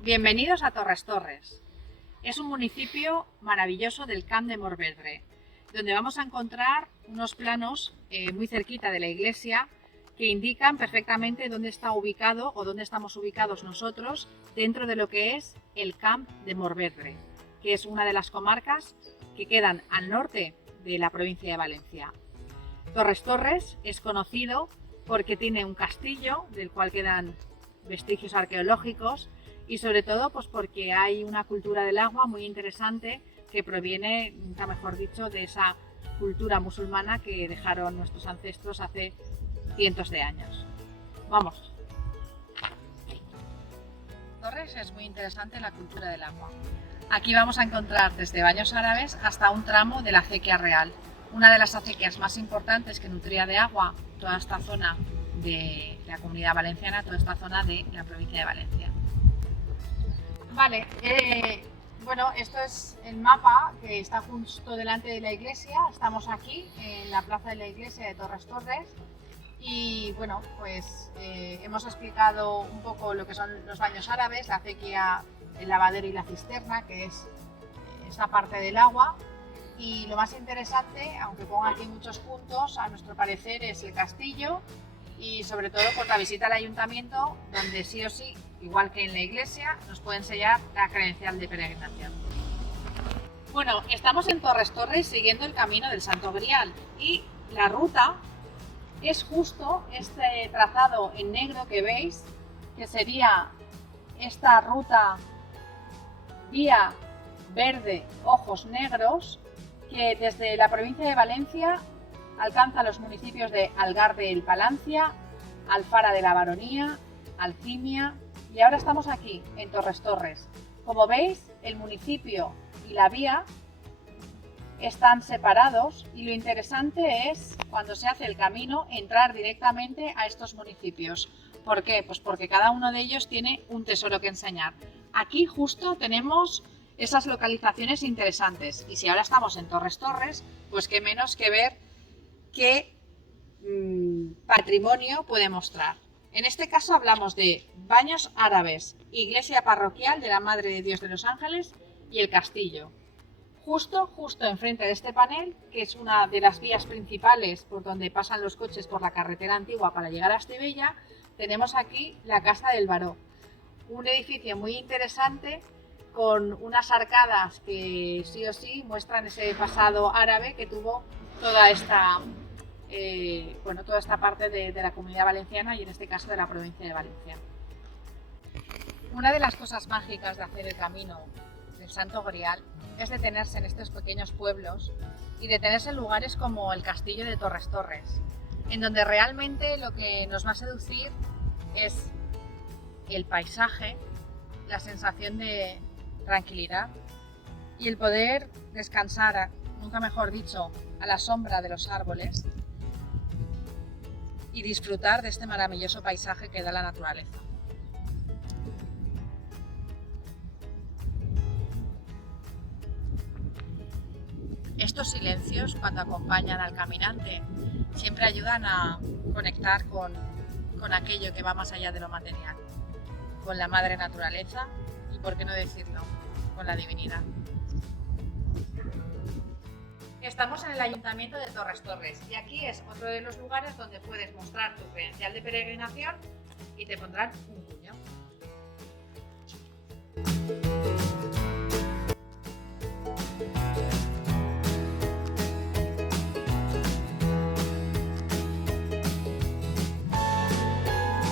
Bienvenidos a Torres Torres. Es un municipio maravilloso del Camp de Morvedre, donde vamos a encontrar unos planos muy cerquita de la iglesia que indican perfectamente dónde está ubicado o dónde estamos ubicados nosotros dentro de lo que es el Camp de Morvedre, que es una de las comarcas que quedan al norte de la provincia de Valencia. Torres Torres es conocido porque tiene un castillo del cual quedan vestigios arqueológicos y sobre todo pues porque hay una cultura del agua muy interesante que proviene, nunca mejor dicho, de esa cultura musulmana que dejaron nuestros ancestros hace cientos de años. Vamos. Torres es muy interesante la cultura del agua. Aquí vamos a encontrar desde baños árabes hasta un tramo de la acequia real, una de las acequias más importantes que nutría de agua toda esta zona de la Comunidad Valenciana, toda esta zona de la provincia de Valencia. Vale, bueno, esto es el mapa que está justo delante de la iglesia. Estamos aquí en la plaza de la iglesia de Torres Torres y bueno, pues hemos explicado un poco lo que son los baños árabes, la acequia, el lavadero y la cisterna, que es esa parte del agua. Y lo más interesante, aunque ponga aquí muchos puntos, a nuestro parecer es el castillo y sobre todo por la visita al ayuntamiento, donde sí o sí, igual que en la iglesia, nos puede enseñar la credencial de peregrinación. Bueno, estamos en Torres Torres siguiendo el camino del Santo Grial y la ruta es justo este trazado en negro que veis, que sería esta ruta vía verde ojos negros, que desde la provincia de Valencia alcanza los municipios de Algar del Palancia, Alfara de la Baronía, Alcimia y ahora estamos aquí en Torres Torres. Como veis, el municipio y la vía están separados y lo interesante es, cuando se hace el camino, entrar directamente a estos municipios. ¿Por qué? Pues porque cada uno de ellos tiene un tesoro que enseñar. Aquí justo tenemos esas localizaciones interesantes y si ahora estamos en Torres Torres, pues qué menos que ver qué patrimonio puede mostrar. En este caso hablamos de baños árabes, iglesia parroquial de la Madre de Dios de los Ángeles y el castillo. Justo enfrente de este panel, que es una de las vías principales por donde pasan los coches por la carretera antigua para llegar a Estevella, tenemos aquí la Casa del Baró, un edificio muy interesante con unas arcadas que sí o sí muestran ese pasado árabe que tuvo toda esta, toda esta parte de la Comunidad Valenciana y en este caso de la provincia de Valencia. Una de las cosas mágicas de hacer el camino del Santo Grial es detenerse en estos pequeños pueblos y detenerse en lugares como el castillo de Torres Torres, en donde realmente lo que nos va a seducir es el paisaje, la sensación de tranquilidad y el poder descansar, nunca mejor dicho, a la sombra de los árboles y disfrutar de este maravilloso paisaje que da la naturaleza. Estos silencios, cuando acompañan al caminante, siempre ayudan a conectar con aquello que va más allá de lo material, con la madre naturaleza y, por qué no decirlo, con la divinidad. Estamos en el Ayuntamiento de Torres Torres y aquí es otro de los lugares donde puedes mostrar tu credencial de peregrinación y te pondrán